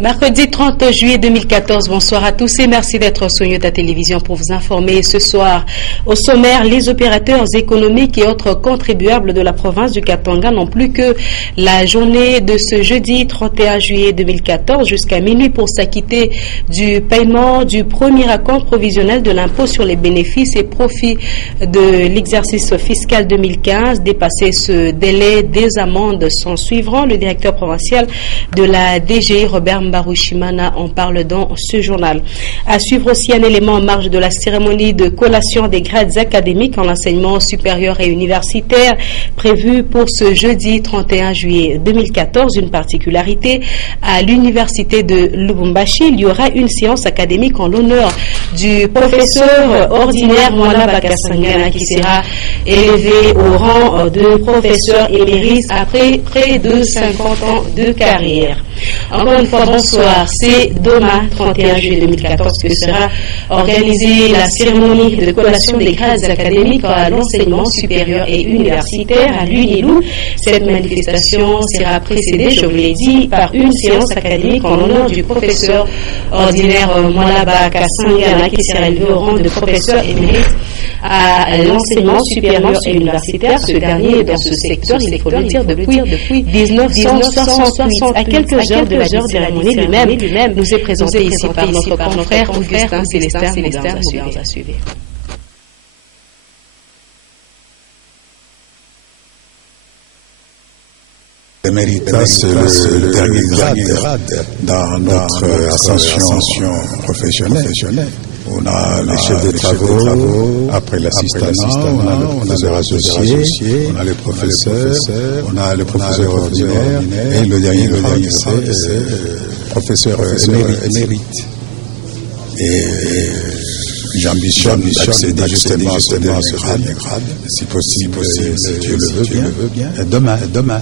Mercredi 30 juillet 2014, bonsoir à tous et merci d'être sur ta télévision pour vous informer ce soir. Au sommaire, les opérateurs économiques et autres contribuables de la province du Katanga n'ont plus que la journée de ce jeudi 31 juillet 2014 jusqu'à minuit pour s'acquitter du paiement du premier acompte provisionnel de l'impôt sur les bénéfices et profits de l'exercice fiscal 2015. Dépasser ce délai, des amendes s'en suivront. Le directeur provincial de la DGI, Robert Barushimana, en parle dans ce journal. À suivre aussi un élément en marge de la cérémonie de collation des grades académiques en enseignement supérieur et universitaire prévue pour ce jeudi 31 juillet 2014. Une particularité à l'université de Lubumbashi, il y aura une séance académique en l'honneur du professeur ordinaire Mwala Bakasangana qui sera élevé au rang de professeur émérite après près de 50 ans de carrière. Encore une fois, bonsoir. C'est demain, 31 juillet 2014, que sera organisée la cérémonie de collation des grades académiques à l'enseignement supérieur et universitaire à l'UNILU. Cette manifestation sera précédée, je vous l'ai dit, par une séance académique en l'honneur du professeur ordinaire Mwala Bakasangana qui sera élevé au rang de professeur émérite à l'enseignement supérieur et universitaire. Ce dernier est dans ce secteur, il faut le dire, depuis 1968. À quelques heures de la cérémonie lui-même nous est présenté ici par notre confrère Augustin Célestin. À suivre. Éméritat, c'est le dernier grade dans notre ascension professionnelle. On a le chef de travaux, après l'assistant, on a le professeur associé, on a le professeur, on a le professeur ordinaire, et le dernier grade, c'est professeur émérite. Et j'ambitionne d'accéder justement à ce dernier grade, si possible, si Dieu le veut bien, demain.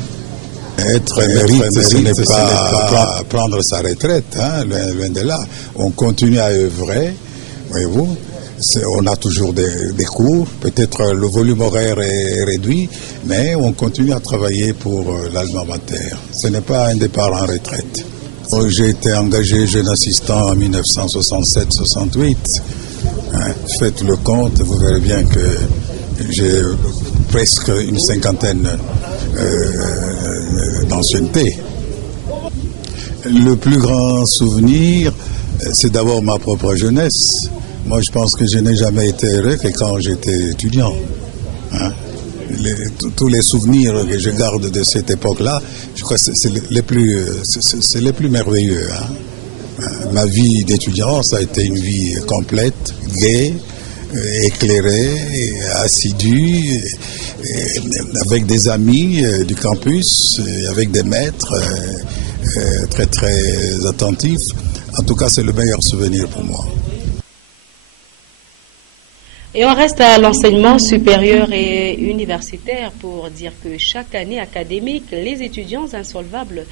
Être émérite, ce n'est pas prendre sa retraite, loin de là. On continue à œuvrer, voyez-vous. On a toujours des cours, peut-être le volume horaire est réduit, mais on continue à travailler pour l'alma mater. Ce n'est pas un départ en retraite. J'ai été engagé jeune assistant en 1967-68. Faites le compte, vous verrez bien que j'ai presque une cinquantaine d'ancienneté. Le plus grand souvenir, c'est d'abord ma propre jeunesse. Moi, je pense que je n'ai jamais été heureux que quand j'étais étudiant. Tous les souvenirs que je garde de cette époque-là, je crois que c'est les plus merveilleux. Ma vie d'étudiant, ça a été une vie complète, gaie, éclairée, assidue, avec des amis du campus, avec des maîtres très très attentifs. En tout cas, c'est le meilleur souvenir pour moi. Et on reste à l'enseignement supérieur et universitaire pour dire que chaque année académique, les étudiants insolvables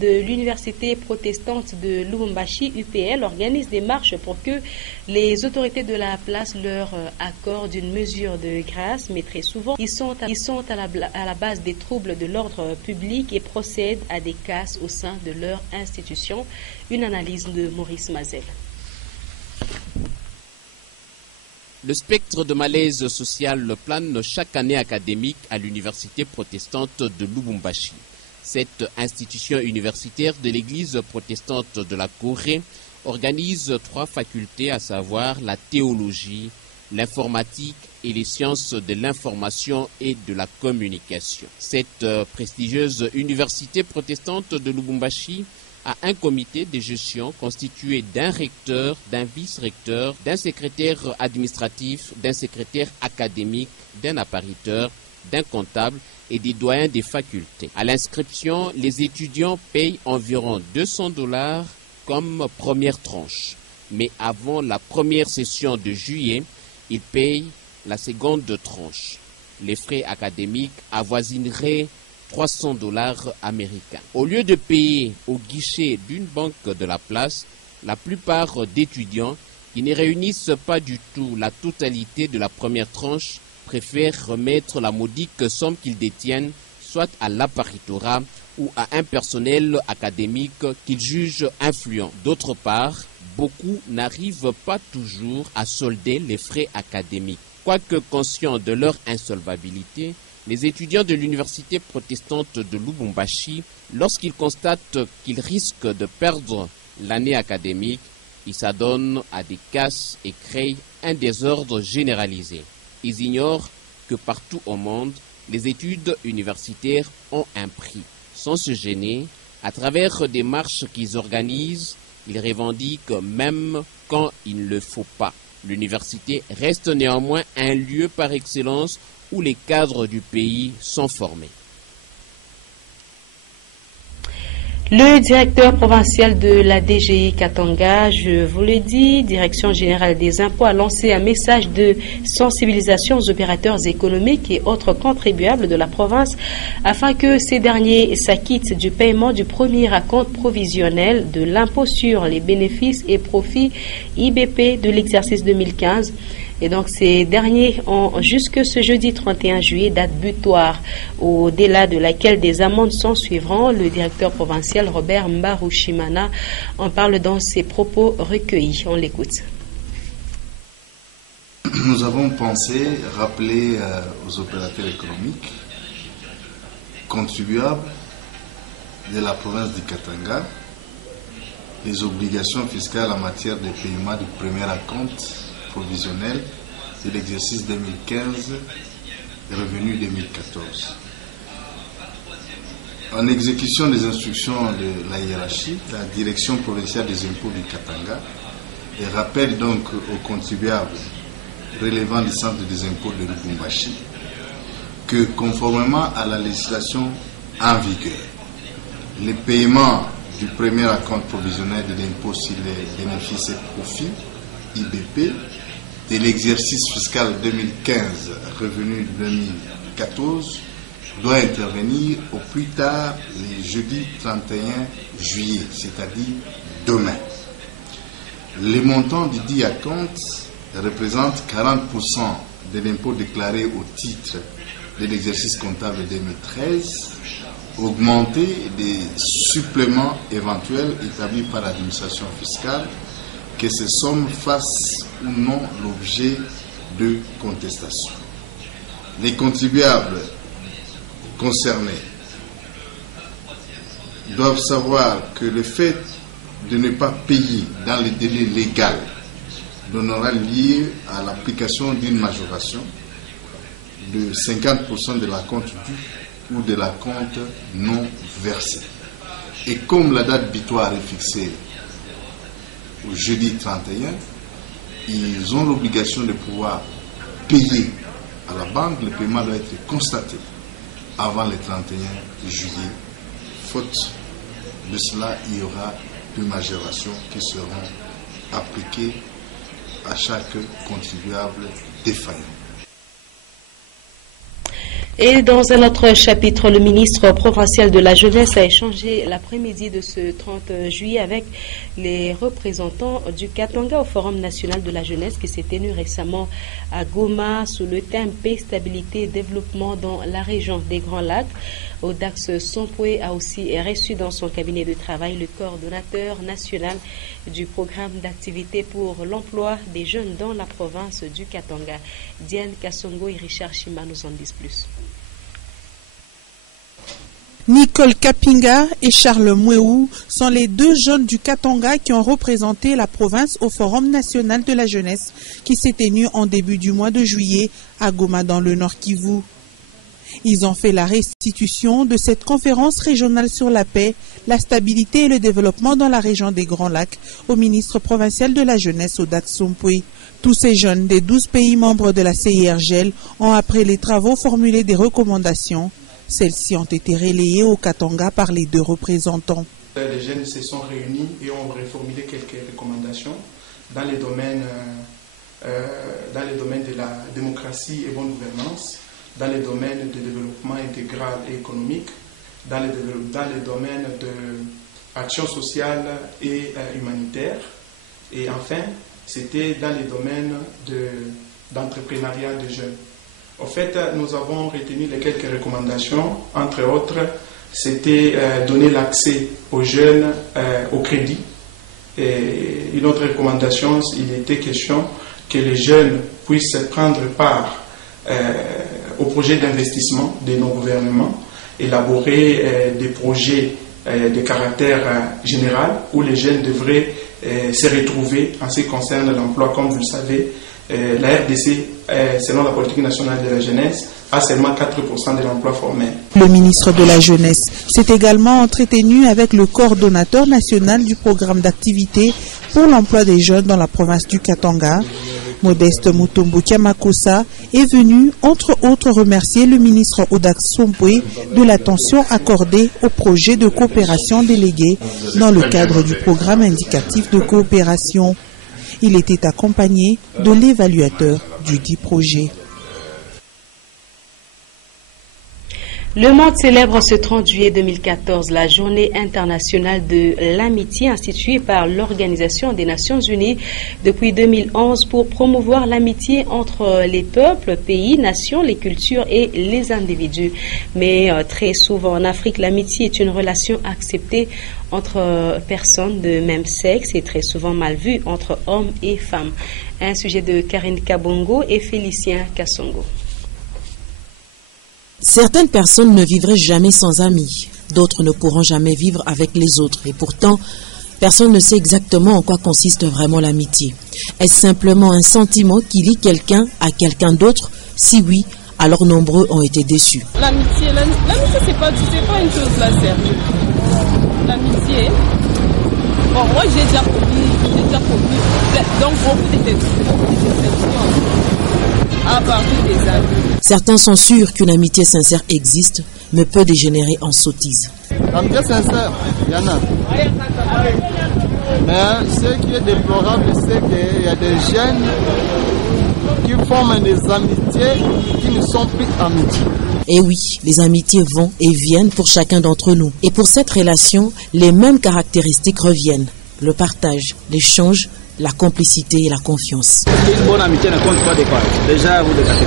de l'université protestante de Lubumbashi, UPL, organisent des marches pour que les autorités de la place leur accordent une mesure de grâce, mais très souvent, ils sont à la base des troubles de l'ordre public et procèdent à des casses au sein de leur institution. Une analyse de Maurice Mazel. Le spectre de malaise social plane chaque année académique à l'université protestante de Lubumbashi. Cette institution universitaire de l'église protestante de la Corée organise 3 facultés, à savoir la théologie, l'informatique et les sciences de l'information et de la communication. Cette prestigieuse université protestante de Lubumbashi a un comité de gestion constitué d'un recteur, d'un vice-recteur, d'un secrétaire administratif, d'un secrétaire académique, d'un appariteur, d'un comptable et des doyens des facultés. À l'inscription, les étudiants payent environ $200 comme première tranche. Mais avant la première session de juillet, ils payent la seconde tranche. Les frais académiques avoisineraient $300 américains. Au lieu de payer au guichet d'une banque de la place, la plupart d'étudiants qui ne réunissent pas du tout la totalité de la première tranche préfèrent remettre la modique somme qu'ils détiennent soit à l'apparitora ou à un personnel académique qu'ils jugent influent. D'autre part, beaucoup n'arrivent pas toujours à solder les frais académiques. Quoique conscients de leur insolvabilité, les étudiants de l'université protestante de Lubumbashi, lorsqu'ils constatent qu'ils risquent de perdre l'année académique, ils s'adonnent à des casses et créent un désordre généralisé. Ils ignorent que partout au monde, les études universitaires ont un prix. Sans se gêner, à travers des marches qu'ils organisent, ils revendiquent même quand il ne le faut pas. L'université reste néanmoins un lieu par excellence où les cadres du pays sont formés. Le directeur provincial de la DGI Katanga, je vous l'ai dit, Direction générale des impôts, a lancé un message de sensibilisation aux opérateurs économiques et autres contribuables de la province afin que ces derniers s'acquittent du paiement du premier acompte provisionnel de l'impôt sur les bénéfices et profits IBP de l'exercice 2015. Et donc, ces derniers ont jusque ce jeudi 31 juillet, date butoir, au-delà de laquelle des amendes s'en suivront. Le directeur provincial Robert Mbarushimana en parle dans ses propos recueillis. On l'écoute. Nous avons pensé rappeler aux opérateurs économiques, contribuables de la province du Katanga, les obligations fiscales en matière de paiement du premier acompte provisionnel de l'exercice 2015 et revenu 2014. En exécution des instructions de la hiérarchie, la direction provinciale des impôts du Katanga rappelle donc aux contribuables relevant du centre des impôts de Lubumbashi que conformément à la législation en vigueur, le paiement du premier acompte provisionnel de l'impôt sur les bénéfices et profits IBP de l'exercice fiscal 2015 revenu 2014 doit intervenir au plus tard le jeudi 31 juillet, c'est-à-dire demain. Le montant du dit acompte représente 40% de l'impôt déclaré au titre de l'exercice comptable 2013, augmenté des suppléments éventuels établis par l'administration fiscale, que ces sommes fassent ou non l'objet de contestation. Les contribuables concernés doivent savoir que le fait de ne pas payer dans les délais légaux donnera lieu à l'application d'une majoration de 50% de l'acompte dû ou de l'acompte non versé. Et comme la date butoir est fixée au jeudi 31, ils ont l'obligation de pouvoir payer à la banque. Le paiement doit être constaté avant le 31 juillet. Faute de cela, il y aura des majorations qui seront appliquées à chaque contribuable défaillant. Et dans un autre chapitre, le ministre provincial de la Jeunesse a échangé l'après-midi de ce 30 juillet avec les représentants du Katanga au Forum national de la jeunesse qui s'est tenu récemment à Goma sous le thème Paix, stabilité et développement dans la région des Grands Lacs. Audax Sompoué a aussi reçu dans son cabinet de travail le coordonnateur national du programme d'activité pour l'emploi des jeunes dans la province du Katanga. Diane Kassongo et Richard Chima nous en disent plus. Nicole Kapinga et Charles Mouéou sont les deux jeunes du Katanga qui ont représenté la province au Forum national de la jeunesse qui s'est tenu en début du mois de juillet à Goma dans le Nord Kivu. Ils ont fait la restitution de cette conférence régionale sur la paix, la stabilité et le développement dans la région des Grands Lacs au ministre provincial de la jeunesse Audax Sompoué. Tous ces jeunes des 12 pays membres de la CIRGL ont après les travaux formulé des recommandations. Celles-ci ont été relayées au Katanga par les deux représentants. Les jeunes se sont réunis et ont reformulé quelques recommandations dans les domaines de la démocratie et bonne gouvernance, dans les domaines de développement intégral et économique, dans les domaines de action sociale et humanitaire. Et enfin, c'était dans les domaines d'entrepreneuriat des jeunes. En fait, nous avons retenu les quelques recommandations, entre autres, c'était donner l'accès aux jeunes au crédit. Et une autre recommandation, il était question que les jeunes puissent prendre part au projet d'investissement de nos gouvernements, élaborer des projets de caractère général où les jeunes devraient se retrouver en ce qui concerne l'emploi. Comme vous le savez, la RDC, selon la politique nationale de la jeunesse, a seulement 4% de l'emploi formel. Le ministre de la Jeunesse s'est également entretenu avec le coordonnateur national du programme d'activité pour l'emploi des jeunes dans la province du Katanga. Modeste Mutombo Kiamakosa est venu, entre autres, remercier le ministre Audax Sompoué de l'attention accordée au projet de coopération délégué dans le cadre du programme indicatif de coopération. Il était accompagné de l'évaluateur du dit projet. Le monde célèbre ce 30 juillet 2014 la journée internationale de l'amitié instituée par l'Organisation des Nations Unies depuis 2011 pour promouvoir l'amitié entre les peuples, pays, nations, les cultures et les individus. Mais très souvent en Afrique, l'amitié est une relation acceptée entre personnes de même sexe et très souvent mal vue entre hommes et femmes. Un sujet de Karine Kabongo et Félicien Kassongo. Certaines personnes ne vivraient jamais sans amis, d'autres ne pourront jamais vivre avec les autres. Et pourtant, personne ne sait exactement en quoi consiste vraiment l'amitié. Est-ce simplement un sentiment qui lie quelqu'un à quelqu'un d'autre? Si oui, alors nombreux ont été déçus. L'amitié, c'est pas une chose là, sérieux. L'amitié, bon, moi j'ai déjà connu, donc beaucoup de déceptions à partir des amis. Certains sont sûrs qu'une amitié sincère existe, mais peut dégénérer en sottise. L'amitié sincère, il y en a. Mais ce qui est déplorable, c'est qu'il y a des jeunes qui forment des amitiés qui ne sont plus amitiés. Et oui, les amitiés vont et viennent pour chacun d'entre nous. Et pour cette relation, les mêmes caractéristiques reviennent. Le partage, l'échange, la complicité et la confiance. Une bonne amitié ne compte pas de quoi. Déjà, vous décatez.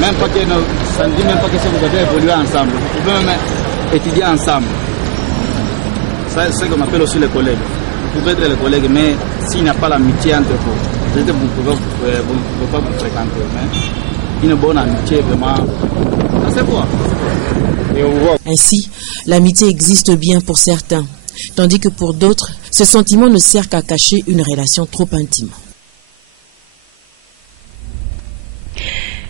Même pas que ça ne dit même pas que si vous devez évoluer ensemble. Vous pouvez même étudier ensemble. Ça, c'est ce qu'on appelle aussi les collègues. Vous pouvez être les collègues, mais s'il n'y a pas l'amitié entre vous, peut-être que vous ne pouvez pas vous fréquenter. Mais une bonne amitié, vraiment, ça c'est quoi. Ainsi, l'amitié existe bien pour certains, tandis que pour d'autres, ce sentiment ne sert qu'à cacher une relation trop intime.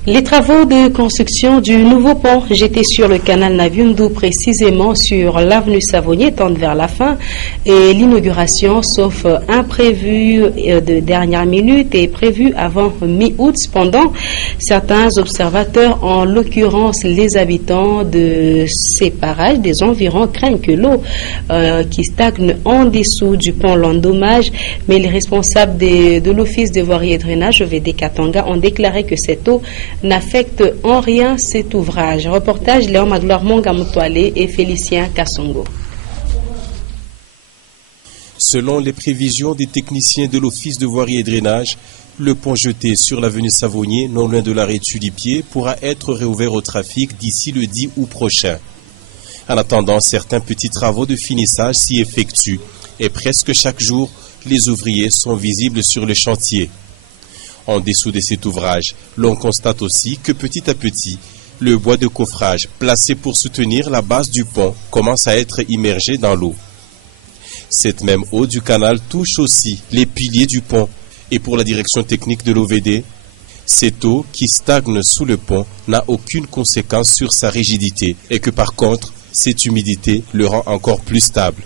Les travaux de construction du nouveau pont jeté sur le canal Naviundu, précisément sur l'avenue Savonnier, tendent vers la fin et l'inauguration, sauf imprévu de dernière minute, est prévue avant mi-août. Cependant, certains observateurs, en l'occurrence les habitants de ces parages des environs, craignent que l'eau qui stagne en dessous du pont l'endommage, mais les responsables de l'Office de voirie et drainage OVD Katanga ont déclaré que cette eau n'affecte en rien cet ouvrage. Reportage Léon Magloire Mongamutouale et Félicien Kassongo. Selon les prévisions des techniciens de l'Office de voirie et drainage, le pont jeté sur l'avenue Savonnier, non loin de l'arrêt Tulipier, pourra être réouvert au trafic d'ici le 10 août prochain. En attendant, certains petits travaux de finissage s'y effectuent et presque chaque jour, les ouvriers sont visibles sur le chantier. En dessous de cet ouvrage, l'on constate aussi que petit à petit, le bois de coffrage placé pour soutenir la base du pont commence à être immergé dans l'eau. Cette même eau du canal touche aussi les piliers du pont. Et pour la direction technique de l'OVD, cette eau qui stagne sous le pont n'a aucune conséquence sur sa rigidité et que par contre, cette humidité le rend encore plus stable.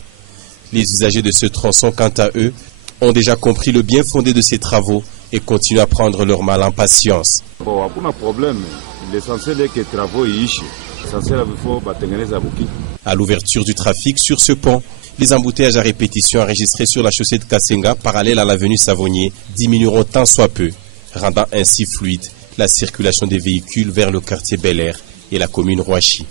Les usagers de ce tronçon, quant à eux, ont déjà compris le bien fondé de ces travaux et continuent à prendre leur mal en patience. Bon, hakuna problème. L'essentiel est que les travaux ici. L'essentiel il faut batengeneza buki. À l'ouverture du trafic sur ce pont, les embouteillages à répétition enregistrés sur la chaussée de Kasenga, parallèle à l'avenue Savonnier, diminueront tant soit peu, rendant ainsi fluide la circulation des véhicules vers le quartier Bel Air et la commune Rouachi.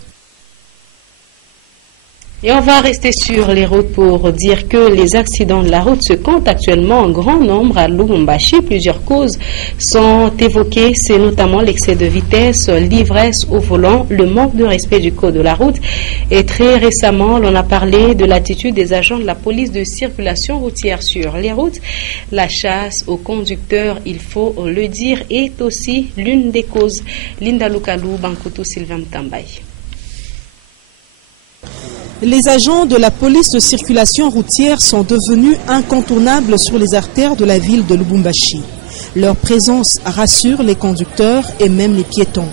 Et on va rester sur les routes pour dire que les accidents de la route se comptent actuellement en grand nombre à Lubumbashi. Plusieurs causes sont évoquées, c'est notamment l'excès de vitesse, l'ivresse au volant, le manque de respect du code de la route. Et très récemment, l'on a parlé de l'attitude des agents de la police de circulation routière sur les routes. La chasse aux conducteurs, il faut le dire, est aussi l'une des causes. Linda Lukalou, Bankutu, Sylvain Tambay. Les agents de la police de circulation routière sont devenus incontournables sur les artères de la ville de Lubumbashi. Leur présence rassure les conducteurs et même les piétons.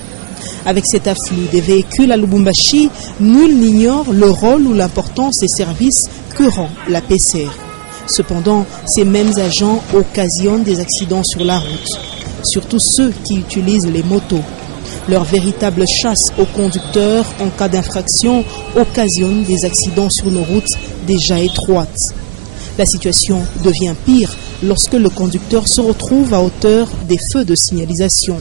Avec cet afflux des véhicules à Lubumbashi, nul n'ignore le rôle ou l'importance des services que rend la PCR. Cependant, ces mêmes agents occasionnent des accidents sur la route, surtout ceux qui utilisent les motos. Leur véritable chasse aux conducteurs en cas d'infraction occasionne des accidents sur nos routes déjà étroites. La situation devient pire lorsque le conducteur se retrouve à hauteur des feux de signalisation.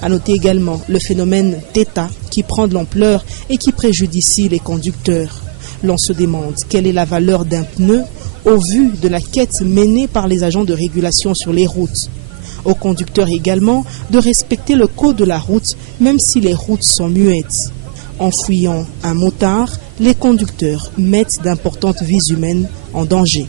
À noter également le phénomène d'État qui prend de l'ampleur et qui préjudicie les conducteurs. L'on se demande quelle est la valeur d'un pneu au vu de la quête menée par les agents de régulation sur les routes. Aux conducteurs également de respecter le code de la route, même si les routes sont muettes. En fouillant un motard, les conducteurs mettent d'importantes vies humaines en danger.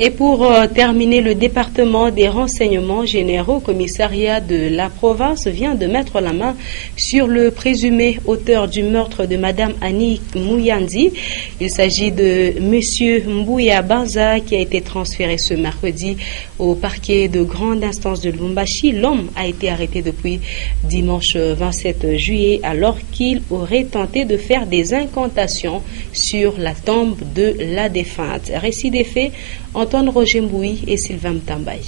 Et pour terminer, le département des renseignements généraux au commissariat de la province vient de mettre la main sur le présumé auteur du meurtre de Madame Annie Mouyandi. Il s'agit de Monsieur Mbouya Banza qui a été transféré ce mercredi au parquet de grande instance de Lubumbashi. L'homme a été arrêté depuis dimanche 27 juillet alors qu'il aurait tenté de faire des incantations sur la tombe de la défunte. Récit des faits, Antoine Roger Mboui et Sylvain Tambay.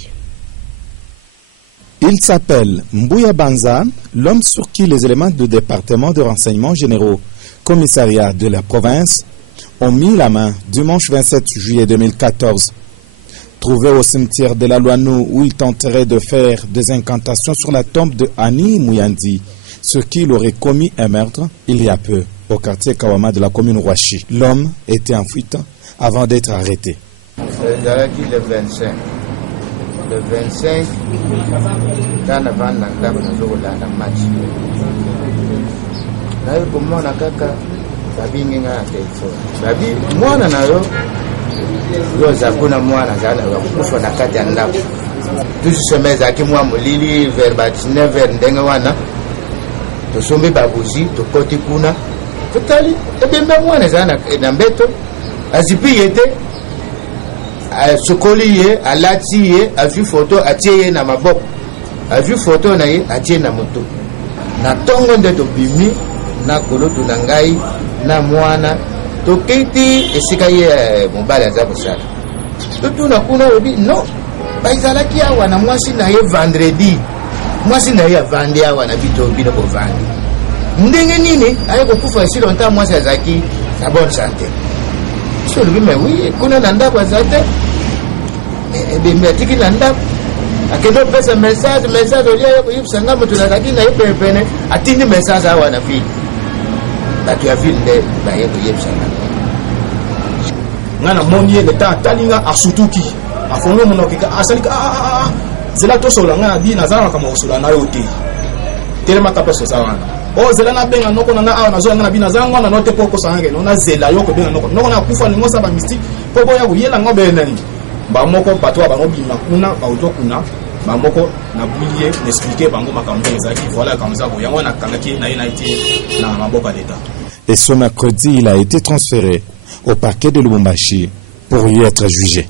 Il s'appelle Mbouya Banza, l'homme sur qui les éléments du département de renseignements généraux, commissariat de la province, ont mis la main dimanche 27 juillet 2014. Trouvé au cimetière de la Loanou où il tenterait de faire des incantations sur la tombe de Annie Mouyandi, sur qui il aurait commis un meurtre il y a peu au quartier Kawama de la commune Ouachi. L'homme était en fuite avant d'être arrêté. Le 25. Le 25, dans la bande, nous avons un match. Nous avons un kaka, babi ngenga telefone. Babi, moi na yo, yo zakuna moi na zala, wakufa na kati ya ndako. Tous semaines aki moi molili vers 19h ndenge wana. To sombe babuzi, to koti kuna. Totali, ebembe moi na zala na mbeto. Azipi yete. Sokoli ye, alati ye, a vu photo, atie ye na maboko. A vu photo na ye, atie na moto. Na tongo nde to bimi, na kolotu na ngai, na mwana, to kiti, esika ye mobali aza kosala. Tutu na kuna obi, non. Baizalaki awa na mwasi na ye vendredi. Mwasi na ye avandi awa na bito bino ko vandi. Ndenge nini, aye kokufa si longtemps mwasi azaki, sa bonne santé. Je lui dis, mais oui, qu'on a l'anda pour ça. Mais tu dis l'anda. À quel point fait ce message, au lieu de s'en aller, tu l'as dit, tu n'as pas peine. À t'indiquer message à la fille. Tu as vu le bail de Yepsana. Ngana monier le temps talinga asutuki. Afongo monokika asalika zela to sola ngana di nazara kama usula na yote. Telema kapeso sawana. O zela na benga noko na awa nazo ngana bina zango na note poko sange no na zela yoko benga noko na kufa ni ngosa ba mystique poko ya kuyela ngobe nani ba moko patwa ba ngobima kuna ba uto kuna ba moko na bulier n'expliquer bango makambo ezaki voilà comme ça bo yango na kangaki na ina ite na maboka d'État. Et ce mercredi, il a été transféré au parquet de Lubumbashi pour y être jugé.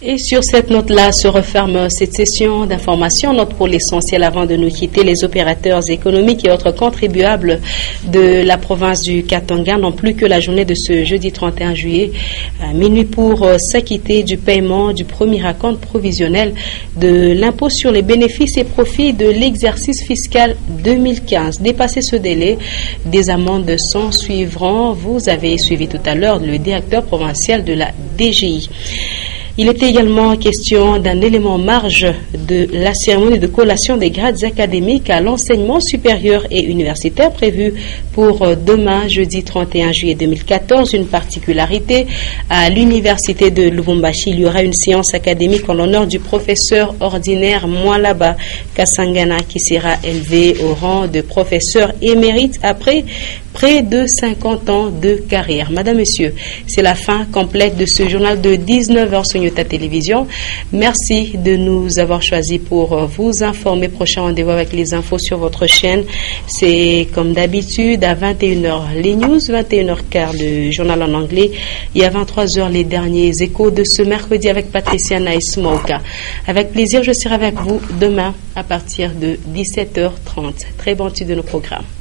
Et sur cette note-là se referme cette session d'information. Note pour l'essentiel avant de nous quitter, les opérateurs économiques et autres contribuables de la province du Katanga n'ont plus que la journée de ce jeudi 31 juillet à minuit pour s'acquitter du paiement du premier acompte provisionnel de l'impôt sur les bénéfices et profits de l'exercice fiscal 2015. Dépassé ce délai, des amendes s'en suivront. Vous avez suivi tout à l'heure le directeur provincial de la DGI. Il était également question d'un élément marge de la cérémonie de collation des grades académiques à l'enseignement supérieur et universitaire prévue pour demain, jeudi 31 juillet 2014. Une particularité, à l'université de Lubumbashi, il y aura une séance académique en l'honneur du professeur ordinaire Mwalaba Kasangana qui sera élevé au rang de professeur émérite après près de 50 ans de carrière. Madame, Monsieur, c'est la fin complète de ce journal de 19h sur Nyota Télévision. Merci de nous avoir choisis pour vous informer. Prochain rendez-vous avec les infos sur votre chaîne. C'est comme d'habitude à 21h les news, 21h15 le journal en anglais et à 23h les derniers échos de ce mercredi avec Patricia Naïs Mouka. Avec plaisir, je serai avec vous demain à partir de 17h30. Très bon titre de nos programmes.